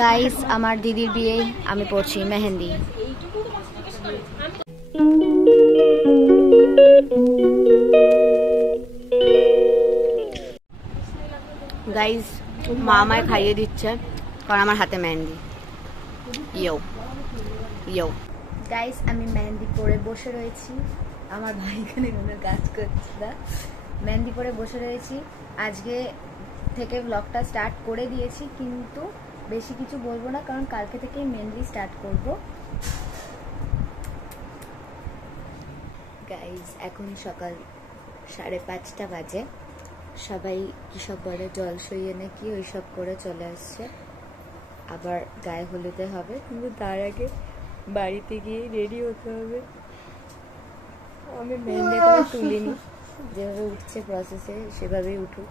Guys আমার দিদির বিয়ে আমি পড়ছি মেহেন্দি। গাইস মা আমায় খাইয়ে দিচ্ছে কারণ আমার হাতে মেহেন্দি। ইয়ো ইয়ো গাইস আমি মেহেন্দি পরে বসে রয়েছি। আমার ভাই এখানে কোনো কাজ করছে না, মেহেন্দি পরে বসে রয়েছি। আজকে থেকে ব্লগটা স্টার্ট করে দিয়েছি, কিন্তু বেশি কিছু বলবো না কারণ কালকে থেকেই মেনলি স্টার্ট করব। গাইস এখন সকাল 5:30 বাজে। সবাই কী সব বলে জল সইয়ে নাকি ওইসব করে চলে আসছে, আবার গায়ে হলুদে হবে, কিন্তু তার আগে বাড়িতে গিয়ে রেডি হতে হবে। আমি মেহেন্দি করে তুলিনি, যেভাবে উঠছে প্রসেসে সেভাবেই উঠুক।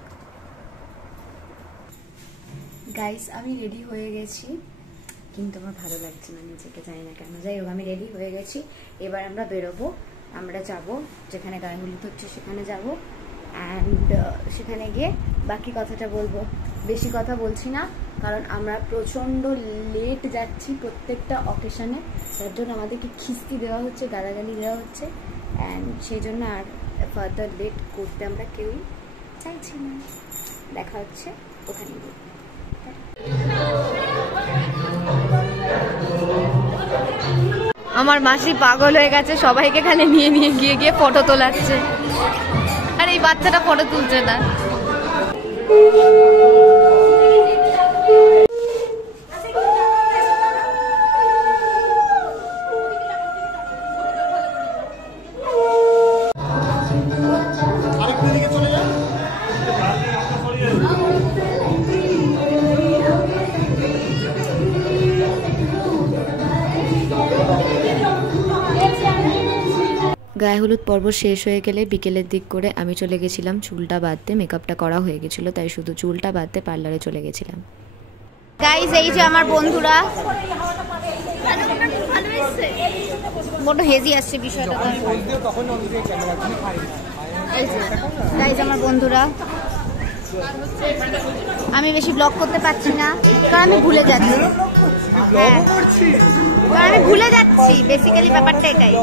গাইস আমি রেডি হয়ে গেছি, কিন্তু আমার ভালো লাগছে না নিজেকে, জানি না কেন। যাই হোক আমি রেডি হয়ে গেছি, এবার আমরা বেরোবো। আমরা যাব যেখানে গায়ে হলুদ হচ্ছে সেখানে যাব, অ্যান্ড সেখানে গিয়ে বাকি কথাটা বলবো। বেশি কথা বলছি না কারণ আমরা প্রচণ্ড লেট যাচ্ছি প্রত্যেকটা অকেশানে, তার জন্য আমাদেরকে খিস্তি দেওয়া হচ্ছে, গালাগালি দেওয়া হচ্ছে, অ্যান্ড সেই জন্য আর ফার্দার লেট করতে আমরা কেউই চাইছি না। দেখা হচ্ছে ওখানে গিয়ে। আমার মাসি পাগল হয়ে গেছে, সবাইকে খালি নিয়ে নিয়ে গিয়ে গিয়ে ফটো তোলাচ্ছে, আর এই বাচ্চাটা ফটো তুলছে না। গায়ে হলুদ পর্ব শেষ হয়ে গেলে বিকেলের দিক করে আমি চলে গেছিলাম চুলটা বাঁধতে। মেকআপটা করা হয়ে গেছিল, তাই শুধু চুলটা বাঁধতে পার্লারে চলে গেছিলাম। গাইস এই যে আমার বন্ধুরা, ভালো আমার খুব ভালো এসেছে, বড় হেজি আসছে বিষয়টা তার। এই যে গাইস আমার বন্ধুরা, আমি বেশি ব্লগ করতে পারছি না কারণ আমি ভুলে যাচ্ছি। হ্যাঁ কারণ আমি ভুলে যাচ্ছি, বেসিক্যালি ব্যাপারটা এটাই।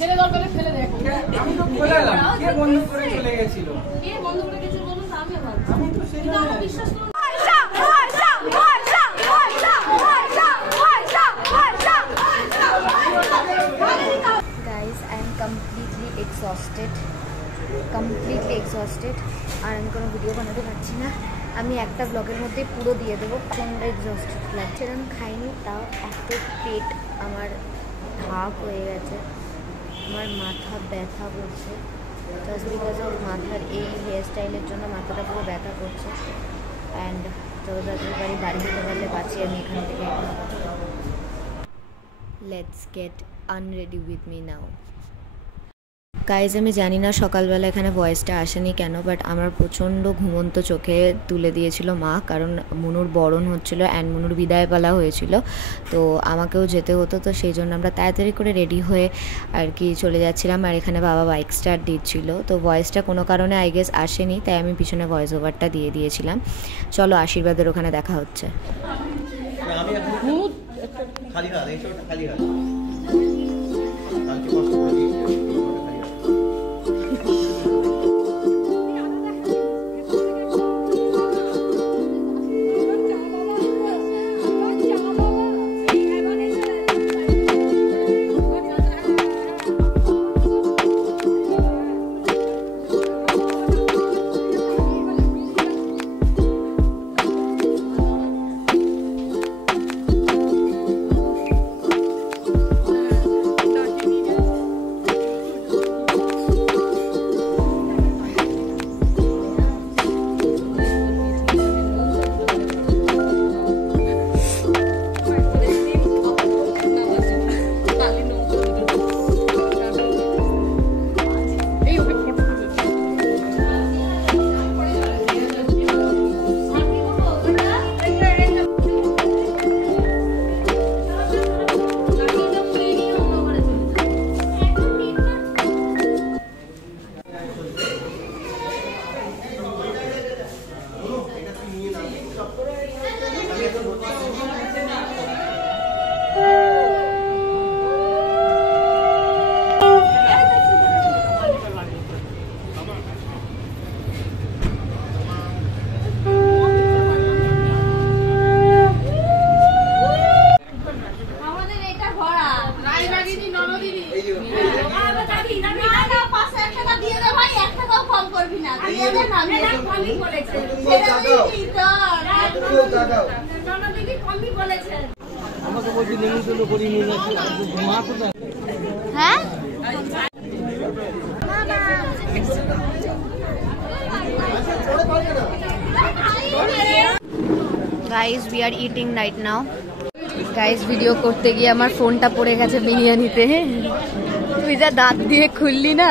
ছেলে দরকারে ফেলে দেখো। আমি তো বললাম কে বন্ধ করে চলে গেছিল। এ বন্ধ করে গেছে বলুন তো আমিও ভাবছি। আমি তো সেই কিন্তু আমার বিশ্বাস করুন। Guys, I am completely exhausted. আর আমি কোনো ভিডিও বানাতে পারছি না। আমি একটা ব্লগের মধ্যে পুরো দিয়ে দেবো। প্রচণ্ড এক্সস্টেড লাগছে, এরকম খাইনি, তাও এত পেট আমার ঢাক হয়ে গেছে, আমার মাথা ব্যথা করছে জাস্ট বিকজ অফ মাথার এই হেয়ার স্টাইলের জন্য মাথাটা পুরো ব্যথা করছে। অ্যান্ড যত তাড়াতাড়ি বাড়ি যেতে পারলে বাঁচি আমি এখান থেকে। Let's get unready with me now. Guys আমি জানি না সকালবেলা এখানে ভয়েসটা আসেনি কেন, বাট আমার প্রচণ্ড ঘুমন্ত চোখে তুলে দিয়েছিল মা, কারণ মনুর বরণ হচ্ছিলো অ্যান্ড মনুর বিদায় পালা হয়েছিল, তো আমাকেও যেতে হতো। তো সেই জন্য আমরা তাড়াতাড়ি করে রেডি হয়ে আর কি চলে যাচ্ছিলাম। আর এখানে বাবা বাইক স্টার্ট দিচ্ছিল, তো ভয়েসটা কোনো কারণে আই গেস আসেনি, তাই আমি পিছনে ভয়েস ওভারটা দিয়ে দিয়েছিলাম। চলো আশীর্বাদের ওখানে দেখা হচ্ছে। আমি এখন খালি হাত, এই শোটা খালি হাত, কালকে কষ্ট করে দিয়েছি খালি হাত। Guys, we are eating right now. Guys, video করতে গিয়ে আমার ফোনটা পড়ে গেছে বিরিয়ানিতে। তুই যা দাঁত দিয়ে খুললি না।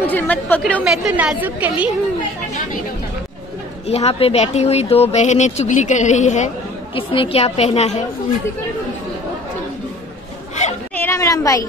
मुझे मत पकड़ो, मैं तो नाजुक कली हूँ। यहाँ पे बैठी हुई दो बहनें चुगली कर रही है किसने क्या पहना है। तेरा मेरा भाई।